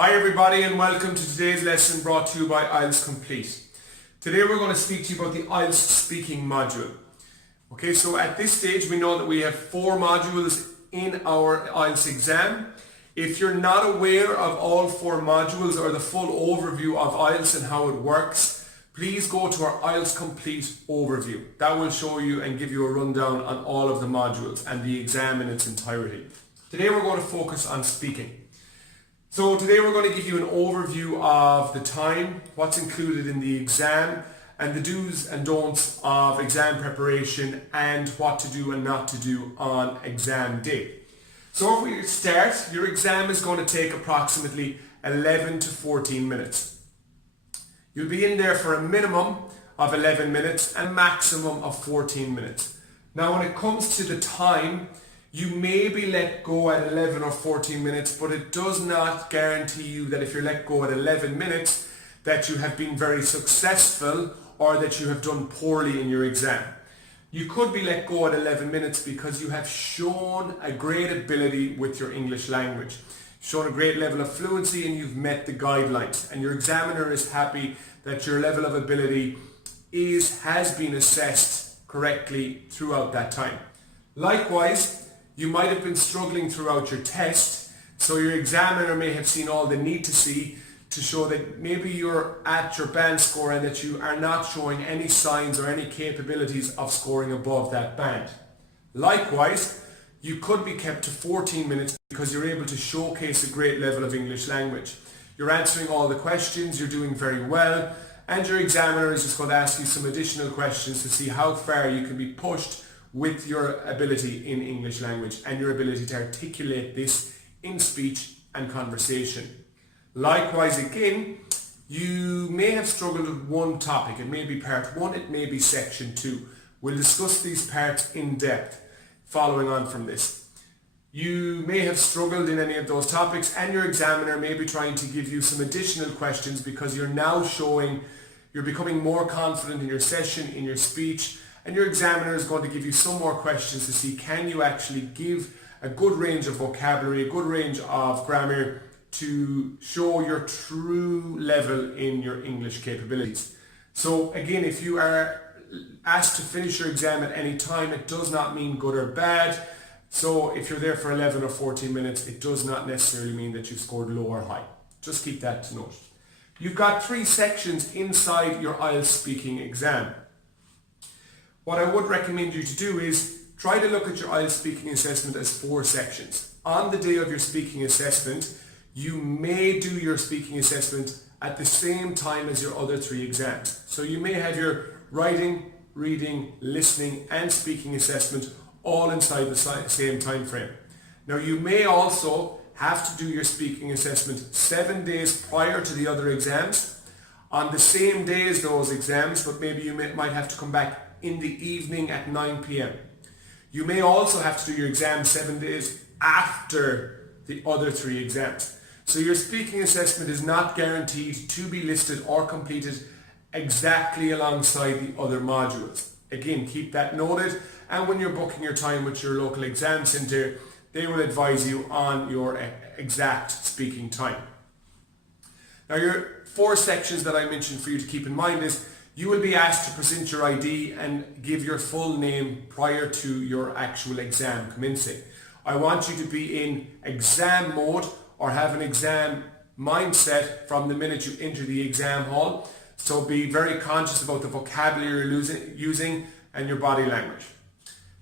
Hi everybody and welcome to today's lesson brought to you by IELTS Complete. Today we're going to speak to you about the IELTS speaking module. Okay, so at this stage we know that we have 4 modules in our IELTS exam. If you're not aware of all 4 modules or the full overview of IELTS and how it works, please go to our IELTS Complete overview. That will show you and give you a rundown on all of the modules and the exam in its entirety. Today we're going to focus on speaking. So today we're going to give you an overview of the time, what's included in the exam, and the do's and don'ts of exam preparation and what to do and not to do on exam day. So if we start, your exam is going to take approximately 11 to 14 minutes. You'll be in there for a minimum of 11 minutes and a maximum of 14 minutes. Now when it comes to the time, you may be let go at 11 or 14 minutes, but it does not guarantee you that if you're let go at 11 minutes that you have been very successful or that you have done poorly in your exam. You could be let go at 11 minutes because you have shown a great ability with your English language, shown a great level of fluency, and you've met the guidelines, and your examiner is happy that your level of ability has been assessed correctly throughout that time. Likewise, you might have been struggling throughout your test, so your examiner may have seen all they need to see to show that maybe you're at your band score and that you are not showing any signs or any capabilities of scoring above that band. Likewise, you could be kept to 14 minutes because you're able to showcase a great level of English language. You're answering all the questions, you're doing very well, and your examiner is just going to ask you some additional questions to see how far you can be pushed with your ability in English language and your ability to articulate this in speech and conversation. Likewise again, you may have struggled with one topic. It may be part 1, it may be section 2. We'll discuss these parts in depth following on from this. You may have struggled in any of those topics and your examiner may be trying to give you some additional questions because you're now showing you're becoming more confident in your session, in your speech, and your examiner is going to give you some more questions to see can you actually give a good range of vocabulary, a good range of grammar to show your true level in your English capabilities. So again, if you are asked to finish your exam at any time, it does not mean good or bad. So if you're there for 11 or 14 minutes, it does not necessarily mean that you've scored low or high. Just keep that to note. You've got 3 sections inside your IELTS speaking exam. What I would recommend you to do is try to look at your IELTS speaking assessment as 4 sections. On the day of your speaking assessment, you may do your speaking assessment at the same time as your other 3 exams. So you may have your writing, reading, listening and speaking assessment all inside the same time frame. Now you may also have to do your speaking assessment 7 days prior to the other exams on the same day as those exams, but maybe you might have to come back in the evening at 9 p.m. You may also have to do your exam 7 days after the other 3 exams. So your speaking assessment is not guaranteed to be listed or completed exactly alongside the other modules. Again, keep that noted, and when you're booking your time with your local exam centre, they will advise you on your exact speaking time. Now your 4 sections that I mentioned for you to keep in mind is you will be asked to present your ID and give your full name prior to your actual exam commencing. I want you to be in exam mode or have an exam mindset from the minute you enter the exam hall. So be very conscious about the vocabulary you're using and your body language.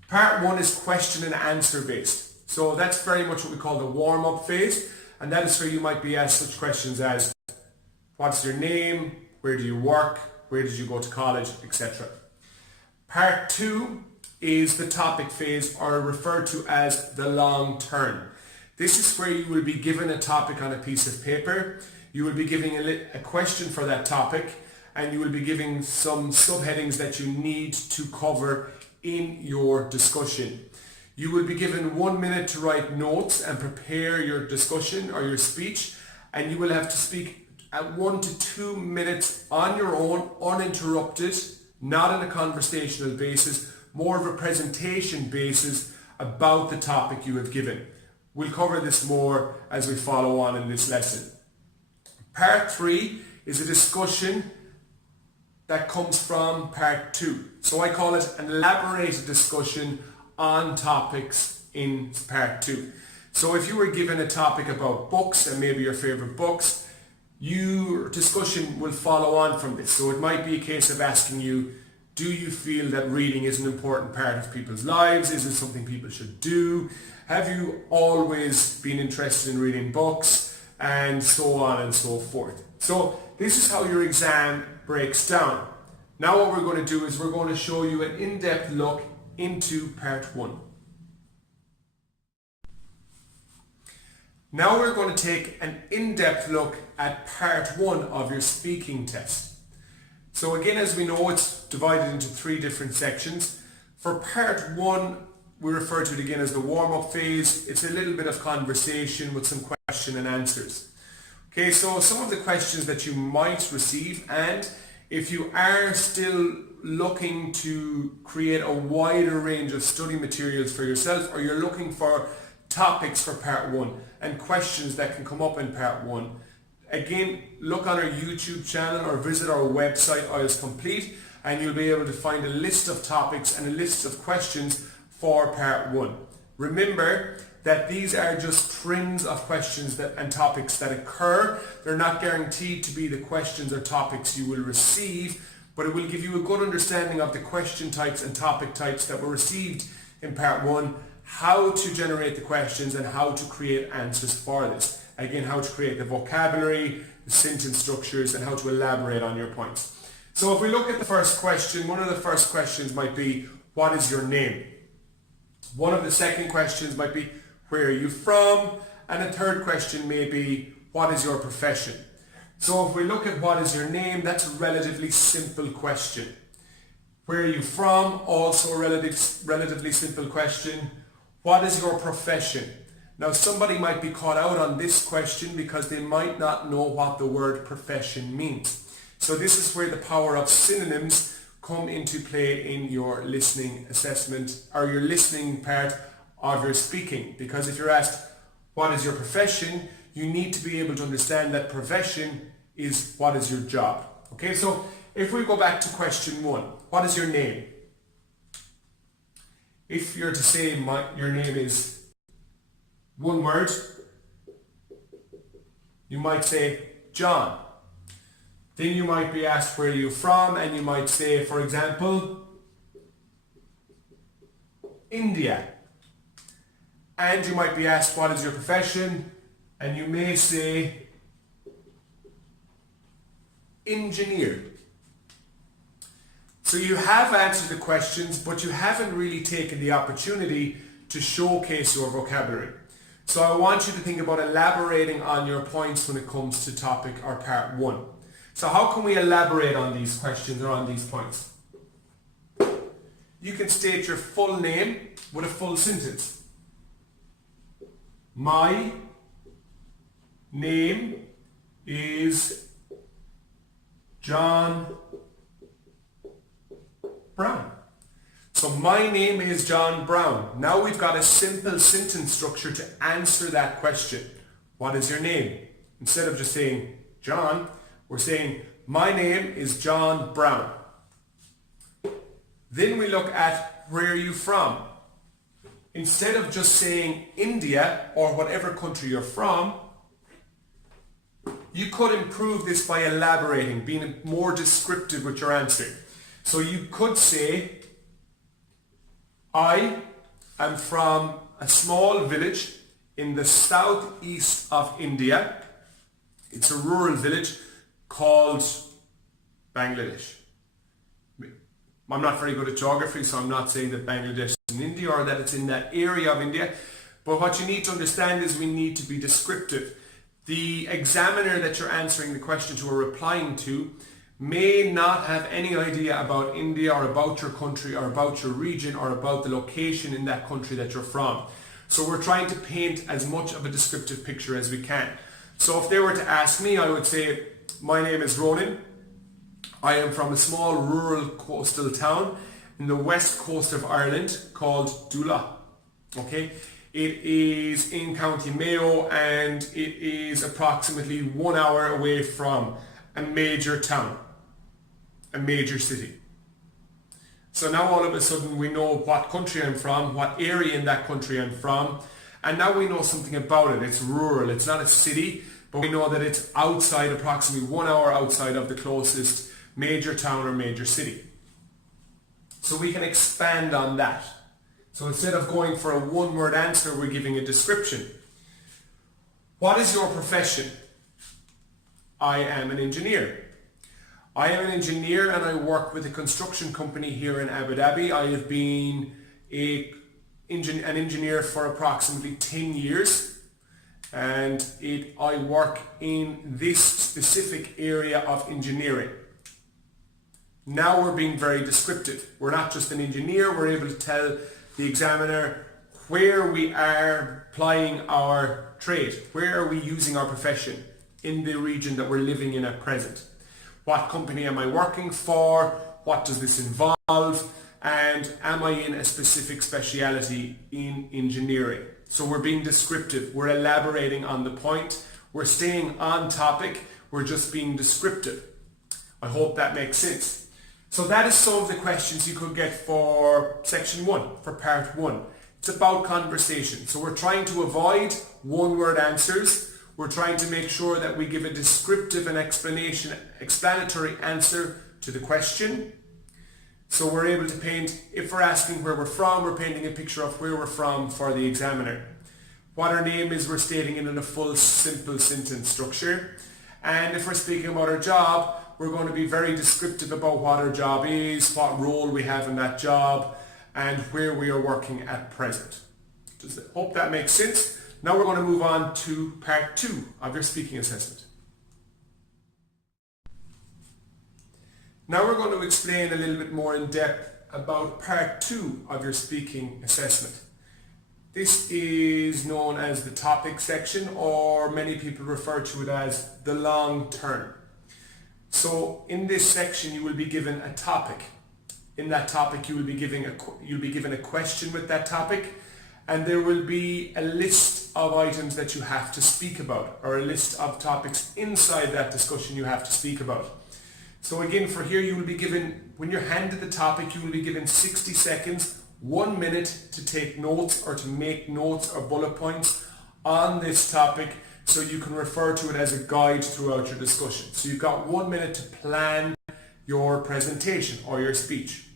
Part 1 is question and answer based. So that's very much what we call the warm-up phase, and that is where you might be asked such questions as what's your name, where do you work, where did you go to college, etc. Part 2 is the topic phase, or referred to as the long turn. This is where you will be given a topic on a piece of paper. You will be giving a question for that topic, and you will be giving some subheadings that you need to cover in your discussion. You will be given 1 minute to write notes and prepare your discussion or your speech, and you will have to speak at 1 to 2 minutes on your own, uninterrupted, not on a conversational basis, more of a presentation basis about the topic you have given. We'll cover this more as we follow on in this lesson. Part 3 is a discussion that comes from part 2. So I call it an elaborated discussion on topics in part 2. So if you were given a topic about books and maybe your favorite books, your discussion will follow on from this. So it might be a case of asking you, do you feel that reading is an important part of people's lives? Is it something people should do? Have you always been interested in reading books? And so on and so forth. So this is how your exam breaks down. Now what we're going to do is we're going to show you an in-depth look into part 1. Now we're going to take an in-depth look at part 1 of your speaking test. So again, as we know, it's divided into 3 different sections. For part 1, we refer to it again as the warm-up phase. It's a little bit of conversation with some question and answers. Okay, so some of the questions that you might receive, and if you are still looking to create a wider range of study materials for yourself, or you're looking for topics for part 1 and questions that can come up in part 1, again, look on our YouTube channel or visit our website IELTS Complete, and you'll be able to find a list of topics and a list of questions for part 1. Remember that these are just strings of questions and topics that occur. They're not guaranteed to be the questions or topics you will receive, but it will give you a good understanding of the question types and topic types that were received in part 1, how to generate the questions and how to create answers for this. Again, how to create the vocabulary, the sentence structures, and how to elaborate on your points. So if we look at the first question, one of the first questions might be, what is your name? One of the second questions might be, where are you from? And a third question may be, what is your profession? So if we look at what is your name, that's a relatively simple question. Where are you from? Also a relatively simple question. What is your profession? Now somebody might be caught out on this question because they might not know what the word profession means. So this is where the power of synonyms come into play in your listening assessment, or your listening part of your speaking. Because if you're asked, what is your profession? You need to be able to understand that profession is what is your job. Okay, so if we go back to question 1, what is your name? If you're to say your name is one word, you might say John. Then you might be asked where you're from, and you might say, for example, India. And you might be asked what is your profession, and you may say engineer. So you have answered the questions, but you haven't really taken the opportunity to showcase your vocabulary. So I want you to think about elaborating on your points when it comes to topic or part 1. So how can we elaborate on these questions or on these points? You can state your full name with a full sentence. My name is John Brown. So my name is John Brown. Now we've got a simple sentence structure to answer that question. What is your name? Instead of just saying John, we're saying my name is John Brown. Then we look at where are you from? Instead of just saying India or whatever country you're from, you could improve this by elaborating, being more descriptive with your answer. So you could say, I am from a small village in the southeast of India. It's a rural village called Bangladesh. I'm not very good at geography, so I'm not saying that Bangladesh is in India or that it's in that area of India. But what you need to understand is we need to be descriptive. The examiner that you're answering the question to or replying to may not have any idea about India or about your country or about your region or about the location in that country that you're from. So we're trying to paint as much of a descriptive picture as we can. So if they were to ask me, I would say, my name is Ronan. I am from a small rural coastal town in the west coast of Ireland called Dula. Okay? It is in County Mayo and it is approximately 1 hour away from a major town, a major city. So now all of a sudden we know what country I'm from, what area in that country I'm from, and now we know something about it. It's rural, it's not a city, but we know that it's outside, approximately 1 hour outside of the closest major town or major city. So we can expand on that. So instead of going for a one-word answer, we're giving a description. What is your profession? I am an engineer. I am an engineer and I work with a construction company here in Abu Dhabi. I have been an engineer for approximately 10 years and I work in this specific area of engineering. Now we're being very descriptive. We're not just an engineer, we're able to tell the examiner where we are applying our trade, where are we using our profession in the region that we're living in at present. What company am I working for? What does this involve? And am I in a specific speciality in engineering? So we're being descriptive. We're elaborating on the point. We're staying on topic. We're just being descriptive. I hope that makes sense. So that is some of the questions you could get for section 1, for part 1. It's about conversation. So we're trying to avoid one-word answers. We're trying to make sure that we give a descriptive and explanatory answer to the question. So we're able to paint, if we're asking where we're from, we're painting a picture of where we're from for the examiner. What our name is, we're stating it in a full, simple sentence structure. And if we're speaking about our job, we're going to be very descriptive about what our job is, what role we have in that job, and where we are working at present. Hope that makes sense. Now we're going to move on to part 2 of your speaking assessment. Now we're going to explain a little bit more in depth about part 2 of your speaking assessment. This is known as the topic section, or many people refer to it as the long term. So in this section you will be given a topic. In that topic you'll be given a question with that topic, and there will be a list of items that you have to speak about, or a list of topics inside that discussion you have to speak about. So again, for here you will be given, when you're handed the topic, you will be given 60 seconds, 1 minute to take notes or to make notes or bullet points on this topic, so you can refer to it as a guide throughout your discussion. So you've got 1 minute to plan your presentation or your speech.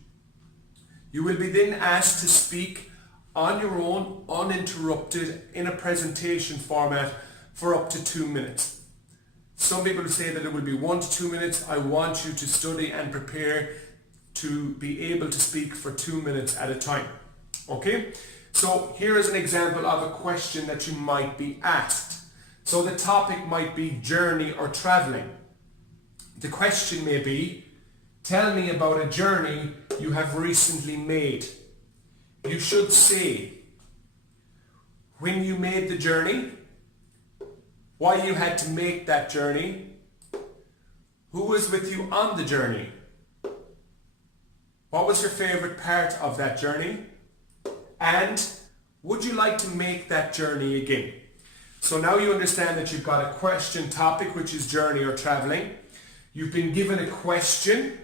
You will be then asked to speak on your own, uninterrupted, in a presentation format for up to 2 minutes. Some people say that it will be 1 to 2 minutes. I want you to study and prepare to be able to speak for 2 minutes at a time. Okay? So here is an example of a question that you might be asked. So the topic might be journey or traveling. The question may be, tell me about a journey you have recently made. You should say when you made the journey, why you had to make that journey, who was with you on the journey, what was your favorite part of that journey, and would you like to make that journey again? So now you understand that you've got a question topic, which is journey or traveling. You've been given a question,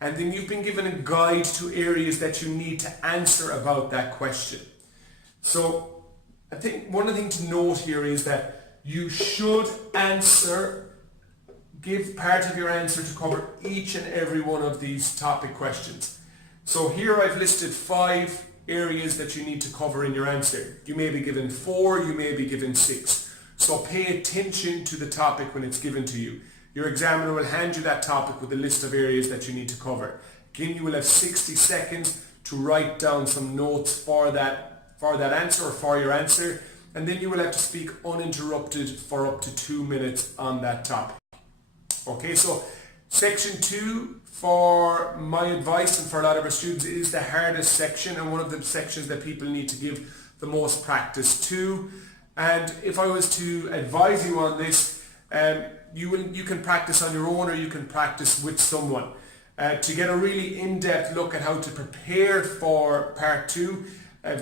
and then you've been given a guide to areas that you need to answer about that question. So I think one of the things to note here is that you should give part of your answer to cover each and every one of these topic questions. So here I've listed 5 areas that you need to cover in your answer. You may be given 4, you may be given 6. So pay attention to the topic when it's given to you. Your examiner will hand you that topic with a list of areas that you need to cover. Again, you will have 60 seconds to write down some notes for that answer or for your answer, and then you will have to speak uninterrupted for up to 2 minutes on that topic. Okay, so section 2, for my advice and for a lot of our students, is the hardest section and one of the sections that people need to give the most practice to. And if I was to advise you on this, you can practice on your own or you can practice with someone. To get a really in-depth look at how to prepare for part 2,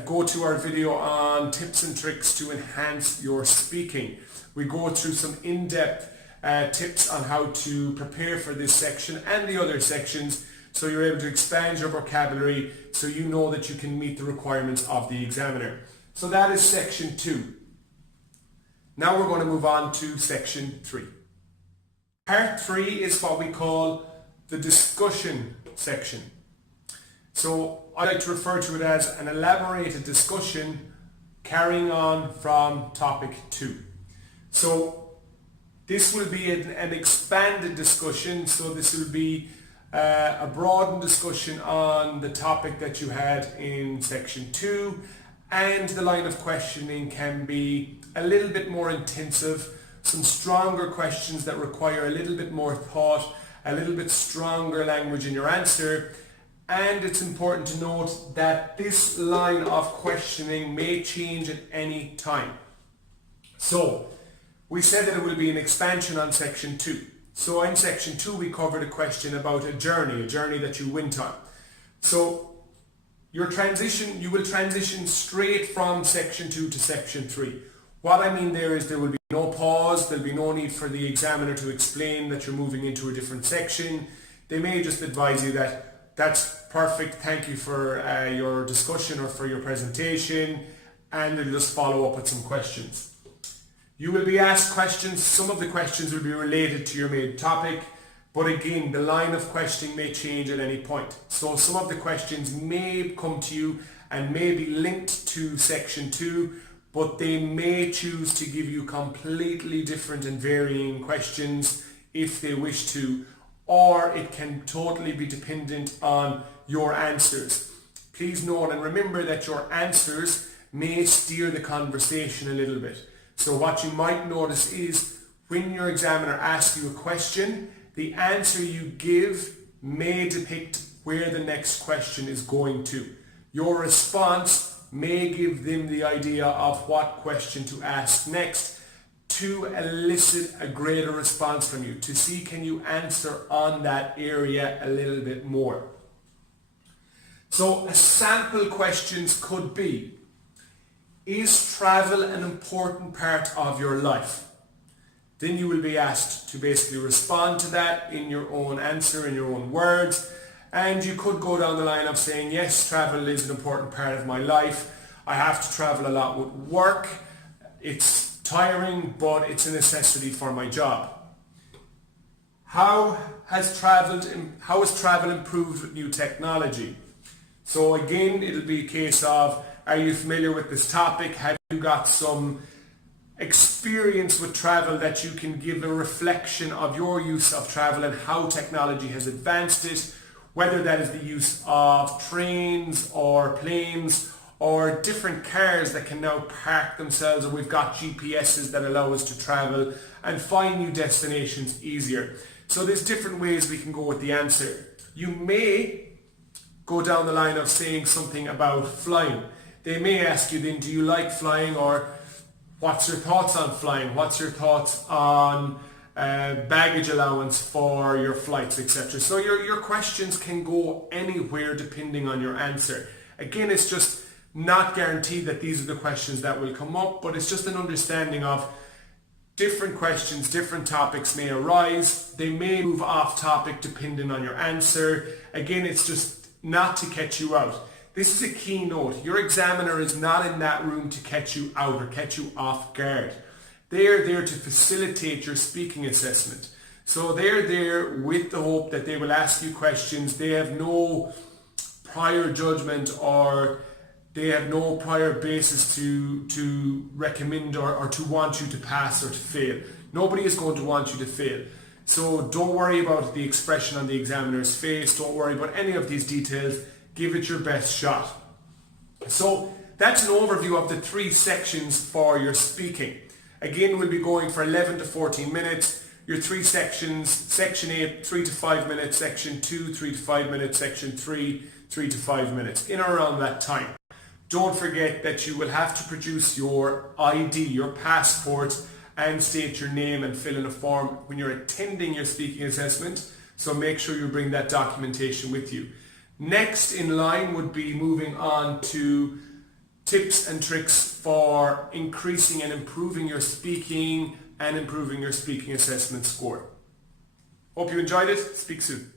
go to our video on tips and tricks to enhance your speaking. We go through some in-depth tips on how to prepare for this section and the other sections, so you're able to expand your vocabulary so you know that you can meet the requirements of the examiner. So that is section 2. Now we're going to move on to section 3. Part 3 is what we call the discussion section. So I like to refer to it as an elaborated discussion carrying on from topic 2. So this will be an expanded discussion, so this will be a broadened discussion on the topic that you had in section 2, and the line of questioning can be a little bit more intensive, some stronger questions that require a little bit more thought, a little bit stronger language in your answer. And it's important to note that this line of questioning may change at any time. So we said that it will be an expansion on section 2. So in section 2 we covered a question about a journey that you went on. So you will transition straight from section 2 to section 3. What I mean there is there will be no pause, there'll be no need for the examiner to explain that you're moving into a different section. They may just advise you that that's perfect, thank you for your discussion or for your presentation, and they'll just follow up with some questions. You will be asked questions. Some of the questions will be related to your main topic, but again, the line of questioning may change at any point. So some of the questions may come to you and may be linked to section 2, but they may choose to give you completely different and varying questions if they wish to, or it can totally be dependent on your answers. Please note and remember that your answers may steer the conversation a little bit. So what you might notice is when your examiner asks you a question, the answer you give may depict where the next question is going to. Your response may give them the idea of what question to ask next to elicit a greater response from you, to see can you answer on that area a little bit more. So sample questions could be, is travel an important part of your life? Then you will be asked to basically respond to that in your own answer, in your own words. And you could go down the line of saying, yes, travel is an important part of my life. I have to travel a lot with work. It's tiring, but it's a necessity for my job. How has travel improved with new technology? So again, it'll be a case of, are you familiar with this topic? Have you got some experience with travel that you can give a reflection of your use of travel and how technology has advanced it, whether that is the use of trains or planes or different cars that can now park themselves, or we've got GPSs that allow us to travel and find new destinations easier. So there's different ways we can go with the answer. You may go down the line of saying something about flying. They may ask you then, do you like flying, or what's your thoughts on flying? What's your thoughts on baggage allowance for your flights, etc. So your questions can go anywhere depending on your answer. Again, it's just not guaranteed that these are the questions that will come up, but it's just an understanding of different questions, different topics may arise. They may move off topic depending on your answer. Again, it's just not to catch you out. This is a key note. Your examiner is not in that room to catch you out or catch you off guard. They are there to facilitate your speaking assessment. So they're there with the hope that they will ask you questions. They have no prior judgment, or they have no prior basis to recommend or to want you to pass or to fail. Nobody is going to want you to fail. So don't worry about the expression on the examiner's face. Don't worry about any of these details. Give it your best shot. So that's an overview of the 3 sections for your speaking. Again, we'll be going for 11 to 14 minutes. Your 3 sections, section 8, 3 to 5 minutes, section 2, 3 to 5 minutes, section 3, 3 to 5 minutes, in or around that time. Don't forget that you will have to produce your ID, your passport, and state your name and fill in a form when you're attending your speaking assessment. So make sure you bring that documentation with you. Next in line would be moving on to tips and tricks for increasing and improving your speaking and improving your speaking assessment score. Hope you enjoyed it. Speak soon.